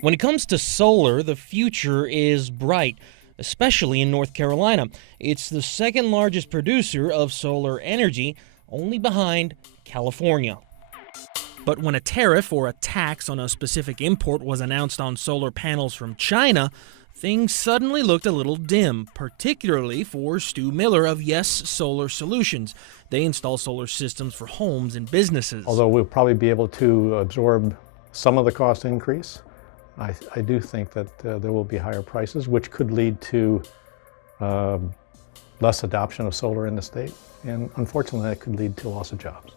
When it comes to solar, the future is bright, especially in North Carolina. It's the second largest producer of solar energy, only behind California. But when a tariff or a tax on a specific import was announced on solar panels from China, things suddenly looked a little dim, particularly for Stu Miller of Yes Solar Solutions. They install solar systems for homes and businesses. Although we'll probably be able to absorb some of the cost increase, I do think that there will be higher prices, which could lead to less adoption of solar in the state. And unfortunately, that could lead to loss of jobs.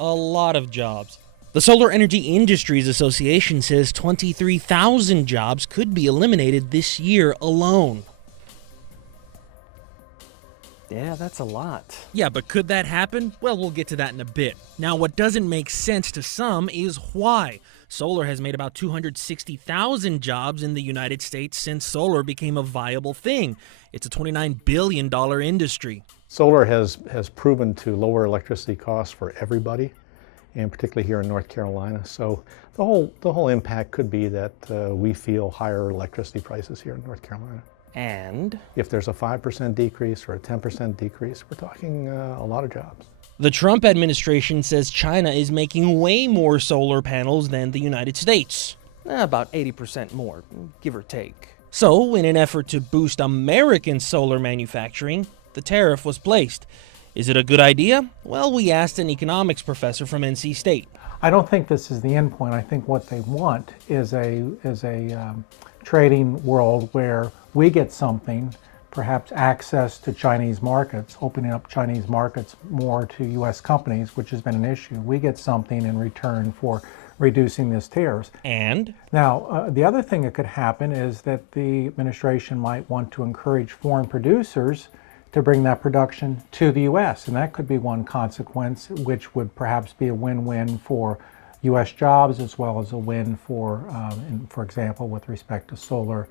A lot of jobs. The Solar Energy Industries Association says 23,000 jobs could be eliminated this year alone. Yeah, that's a lot. Yeah, but could that happen? Well, we'll get to that in a bit. Now, what doesn't make sense to some is why. Solar has made about 260,000 jobs in the United States since solar became a viable thing. It's a $29 billion industry. Solar has proven to lower electricity costs for everybody, and particularly here in North Carolina. So the whole impact could be that we feel higher electricity prices here in North Carolina. And if there's a 5% decrease or a 10% decrease, we're talking a lot of jobs. The Trump administration says China is making way more solar panels than the United States. about 80% more, give or take. So, in an effort to boost American solar manufacturing, the tariff was placed. Is it a good idea? Well, we asked an economics professor from NC State. I don't think this is the end point. I think what they want is a trading world where we get something, perhaps access to Chinese markets, opening up Chinese markets more to U.S. companies, which has been an issue. We get something in return for reducing these tariffs. And? Now, the other thing that could happen is that the administration might want to encourage foreign producers to bring that production to the U.S. And that could be one consequence, which would perhaps be a win-win for U.S. jobs as well as a win for example, with respect to solar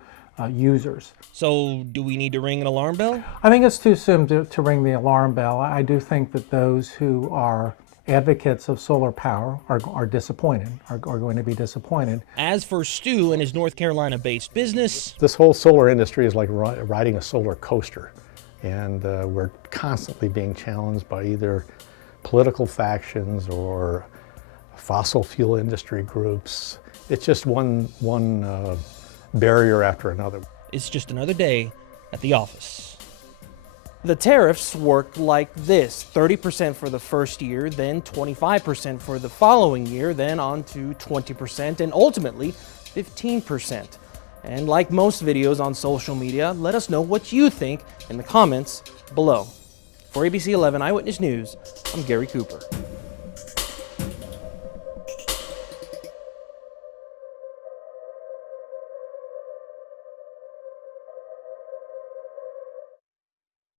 users. So do we need to ring an alarm bell? I think it's too soon to ring the alarm bell. I do think that those who are advocates of solar power are disappointed, are going to be disappointed. As for Stu and his North Carolina-based business, this whole solar industry is like riding a solar coaster. And we're constantly being challenged by either political factions or fossil fuel industry groups. It's just one barrier after another. It's just another day at the office. The tariffs work like this: 30% for the first year, then 25% for the following year, then on to 20%, and ultimately 15%. And like most videos on social media, let us know what you think in the comments below. For ABC 11 Eyewitness News, I'm Gary Cooper.